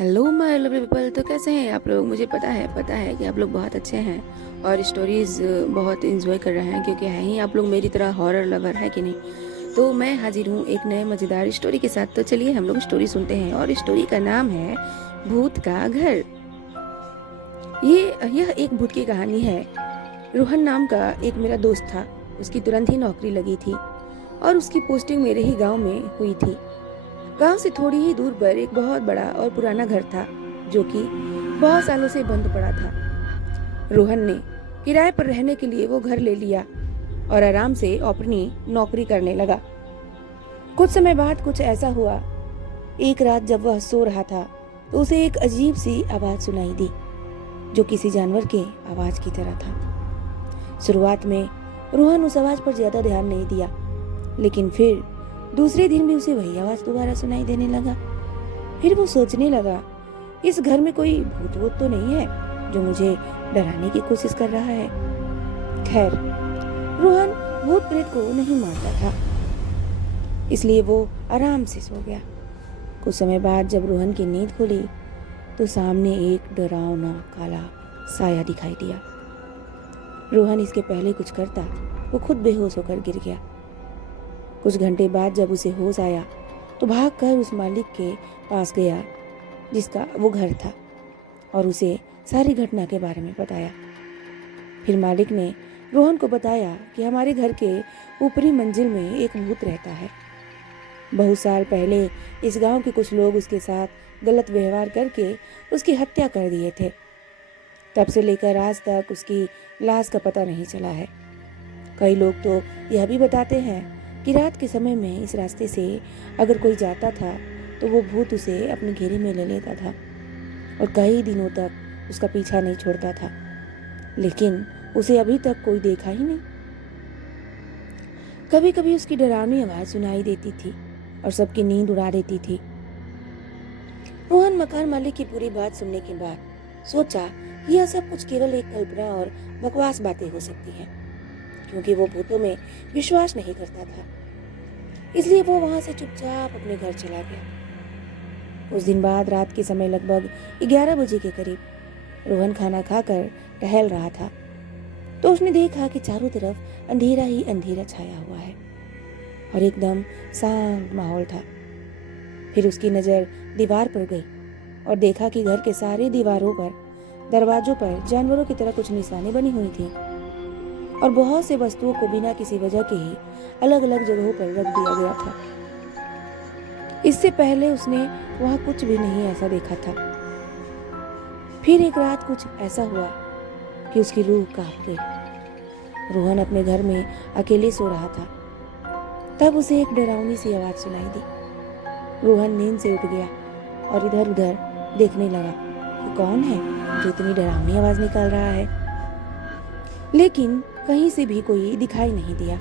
Hello my lovely people. तो कैसे हैं आप लोग? मुझे पता है कि आप लोग बहुत अच्छे हैं और स्टोरीज़ बहुत इन्जॉय कर रहे हैं, क्योंकि है ही आप लोग मेरी तरह हॉरर लवर है कि नहीं। तो मैं हाजिर हूँ एक नए मज़ेदार स्टोरी के साथ। तो चलिए हम लोग स्टोरी सुनते हैं, और स्टोरी का नाम है भूत का घर। यह एक भूत की कहानी है। रोहन नाम का एक मेरा दोस्त था। उसकी तुरंत ही नौकरी लगी थी और उसकी पोस्टिंग मेरे ही गाँव में हुई थी। गांव से थोड़ी ही दूर पर एक बहुत बड़ा और पुराना घर था, जो कि बहुत सालों से बंद पड़ा था। रोहन ने किराए पर रहने के लिए वो घर ले लिया और आराम से अपनी नौकरी करने लगा। कुछ समय बाद कुछ ऐसा हुआ। एक रात जब वह सो रहा था तो उसे एक अजीब सी आवाज सुनाई दी, जो किसी जानवर के आवाज की तरह था। शुरुआत में रोहन उस आवाज पर ज्यादा ध्यान नहीं दिया, लेकिन फिर दूसरे दिन भी उसे वही आवाज दोबारा सुनाई देने लगा। फिर वो सोचने लगा, इस घर में कोई भूत वूत तो नहीं है जो मुझे डराने की कोशिश कर रहा है। खैर, रोहन भूत प्रेत को नहीं मानता था, इसलिए वो आराम से सो गया। कुछ समय बाद जब रोहन की नींद खुली तो सामने एक डरावना काला साया दिखाई दिया। रोहन इसके पहले कुछ करता वो खुद बेहोश होकर गिर गया। कुछ घंटे बाद जब उसे होश आया तो भागकर उस मालिक के पास गया जिसका वो घर था, और उसे सारी घटना के बारे में बताया। फिर मालिक ने रोहन को बताया कि हमारे घर के ऊपरी मंजिल में एक भूत रहता है। बहुत साल पहले इस गांव के कुछ लोग उसके साथ गलत व्यवहार करके उसकी हत्या कर दिए थे। तब से लेकर आज तक उसकी लाश का पता नहीं चला है। कई लोग तो यह भी बताते हैं कि रात के समय में इस रास्ते से अगर कोई जाता था तो वो भूत उसे अपने घेरे में ले लेता था और कई दिनों तक उसका पीछा नहीं छोड़ता था, लेकिन उसे अभी तक कोई देखा ही नहीं। कभी कभी उसकी डरावनी आवाज सुनाई देती थी और सबकी नींद उड़ा देती थी। रोहन मकान मालिक की पूरी बात सुनने के बाद सोचा कि यह सब कुछ केवल एक कल्पना और बकवास बातें हो सकती हैं, क्योंकि वो भूतों में विश्वास नहीं करता था। इसलिए वो वहां से चुपचाप अपने घर चला गया। उस दिन बाद रात के समय लगभग 11 बजे के करीब रोहन खाना खाकर टहल रहा था तो उसने देखा कि चारों तरफ अंधेरा ही अंधेरा छाया हुआ है और एकदम शांत माहौल था। फिर उसकी नज़र दीवार पर गई और देखा कि घर के सारे दीवारों पर, दरवाजों पर जानवरों की तरह कुछ निशानें बनी हुई थी और बहुत से वस्तुओं को बिना किसी वजह के ही अलग अलग जगहों पर रख दिया गया था। इससे पहले उसने वहां कुछ भी नहीं ऐसा देखा था। फिर एक रात कुछ ऐसा हुआ कि उसकी रूह कांप गई। रोहन अपने घर में अकेले सो रहा था। तब उसे एक डरावनी सी आवाज सुनाई दी। रोहन नींद से उठ गया और इधर उधर देखने लगा कि कौन है जो इतनी डरावनी आवाज निकाल रहा है, लेकिन कहीं से भी कोई दिखाई नहीं दिया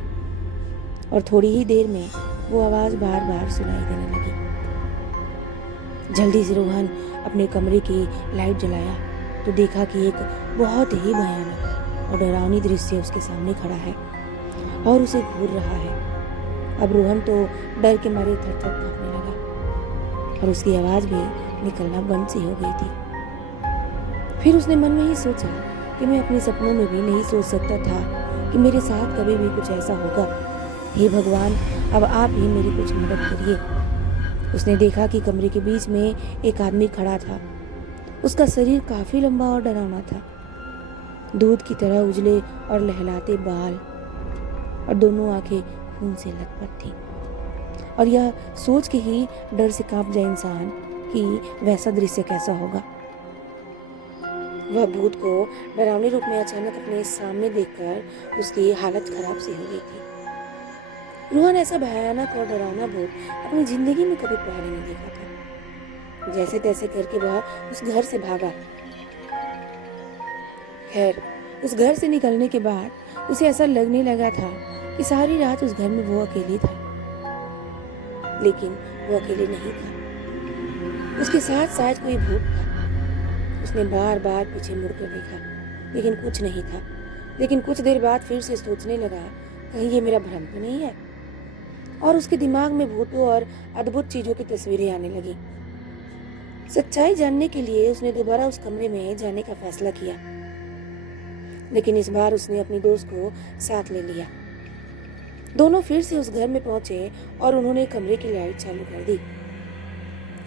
और थोड़ी ही देर में वो आवाज बार बार सुनाई देने लगी। जल्दी से रोहन अपने कमरे की लाइट जलाया तो देखा कि एक बहुत ही भयानक और डरावनी दृश्य उसके सामने खड़ा है और उसे घूर रहा है। अब रोहन तो डर के मारे थर थर कांपने लगा और उसकी आवाज भी निकलना बंद सी हो गई थी। फिर उसने मन में ही सोचा कि मैं अपने सपनों में भी नहीं सोच सकता था कि मेरे साथ कभी भी कुछ ऐसा होगा। हे भगवान, अब आप ही मेरी कुछ मदद करिए। उसने देखा कि कमरे के बीच में एक आदमी खड़ा था। उसका शरीर काफी लंबा और डरावना था। दूध की तरह उजले और लहलाते बाल और दोनों आंखें खून से लथपथ थी। और यह सोच के ही डर से कांप जाए इंसान कि वैसा दृश्य कैसा होगा। वह भूत को डरावने रूप में अचानक अपने सामने देखकर उसकी हालत खराब सी हो गई थी। रोहन ऐसा भयानक और डरावना भूत अपनी जिंदगी में कभी पहले नहीं देखा था। जैसे तैसे करके वह उस घर से भागा। खैर, उस घर से निकलने के बाद उसे ऐसा लगने लगा था कि सारी रात उस घर में वो अकेले था, लेकिन वो अकेले नहीं था। उसके साथ शायद कोई भूत था। उसने बार बार पीछे मुड़कर देखा, लेकिन कुछ नहीं था। लेकिन कुछ देर बाद फिर से सोचने लगा, कहीं ये मेरा भ्रम तो नहीं है। और उसके दिमाग में भूतों और अद्भुत चीजों की तस्वीरें आने लगी। सच्चाई जानने के लिए उसने दोबारा उस कमरे में जाने का फैसला किया, लेकिन इस बार उसने अपनी दोस्त को साथ ले लिया। दोनों फिर से उस घर में पहुंचे और उन्होंने कमरे की लाइट चालू कर दी।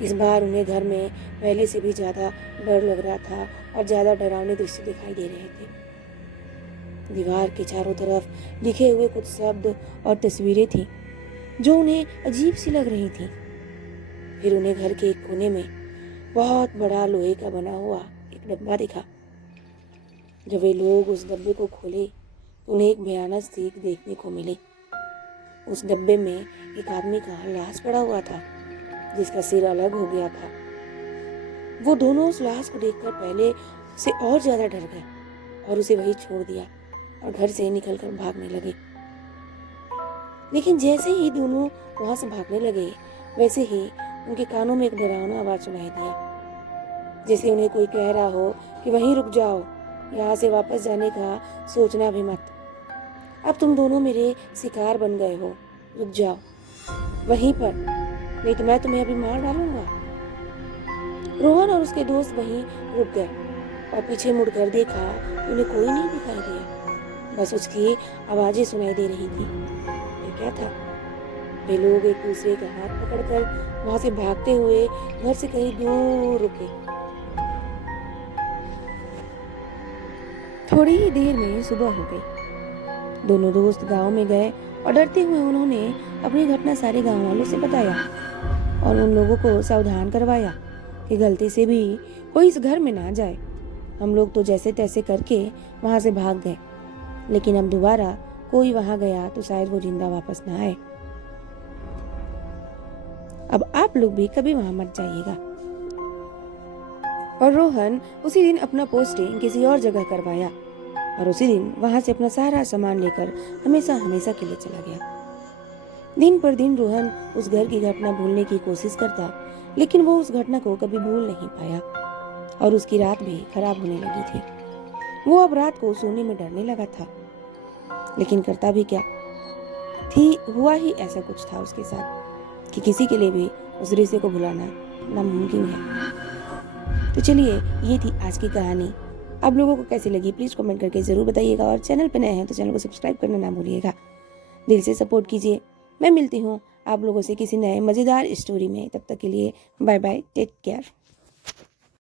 इस बार उन्हें घर में पहले से भी ज्यादा डर लग रहा था और ज्यादा डरावने दृश्य दिखाई दे रहे थे। दीवार के चारों तरफ लिखे हुए कुछ शब्द और तस्वीरें थीं जो उन्हें अजीब सी लग रही थीं। फिर उन्हें घर के एक कोने में बहुत बड़ा लोहे का बना हुआ एक डब्बा दिखा। जब वे लोग उस डब्बे को खोले तो उन्हें एक भयानक चीज देखने को मिली। उस डब्बे में एक आदमी का लाश पड़ा हुआ था जिसका सिर अलग हो गया था। वो दोनों उस लाश को देखकर पहले से और ज्यादा डर गए और उसे वहीं छोड़ दिया और घर से निकलकर भागने लगे। लेकिन जैसे ही दोनों वहां से भागने लगे वैसे ही उनके कानों में एक डरावना आवाज सुनाई दिया, जैसे उन्हें कोई कह रहा हो कि वहीं रुक जाओ, यहाँ से वापस जाने का सोचना भी मत। अब तुम दोनों मेरे शिकार बन गए हो, रुक जाओ वहीं पर, नहीं तो मैं तुम्हें अभी मार डालूंगा। रोहन और उसके दोस्त वहीं रुक गए और पीछे मुड़कर देखा तो उन्हें कोई नहीं दिखाई दिया, बस उसकी आवाजें सुनाई दे रही थी। ये क्या था? वे लोग एक दूसरे का हाथ पकड़कर वहां से भागते हुए घर से कहीं दूर रुके। थोड़ी ही देर में सुबह हो गई। दोनों दोस्त गांव में गए और डरते हुए उन्होंने अपनी घटना सारे गांव वालों से बताया और उन लोगों को सावधान करवाया कि गलती से भी कोई इस घर में ना जाए। हम लोग तो जैसे तैसे करके वहां से भाग गए, लेकिन अब दोबारा कोई वहां गया तो शायद वो जिंदा वापस ना आए। अब आप लोग भी कभी वहां मत जाइएगा। और रोहन उसी दिन अपना पोस्टिंग किसी और जगह करवाया और उसी दिन वहां से अपना सारा सामान लेकर हमेशा हमेशा के लिए चला गया। दिन पर दिन रोहन उस घर की घटना भूलने की कोशिश करता, लेकिन वो उस घटना को कभी भूल नहीं पाया और उसकी रात भी खराब होने लगी थी। वो अब रात को सोने में डरने लगा था, लेकिन करता भी क्या थी, हुआ ही ऐसा कुछ था उसके साथ कि किसी के लिए भी उस दृश्य को भुलाना नामुमकिन है। तो चलिए, ये थी आज की कहानी। आप लोगों को कैसी लगी प्लीज कमेंट करके जरूर बताइएगा और चैनल पर नए हैं तो चैनल को सब्सक्राइब करना ना भूलिएगा। दिल से सपोर्ट कीजिए। मैं मिलती हूँ आप लोगों से किसी नए मजेदार स्टोरी में। तब तक के लिए बाय बाय, टेक केयर।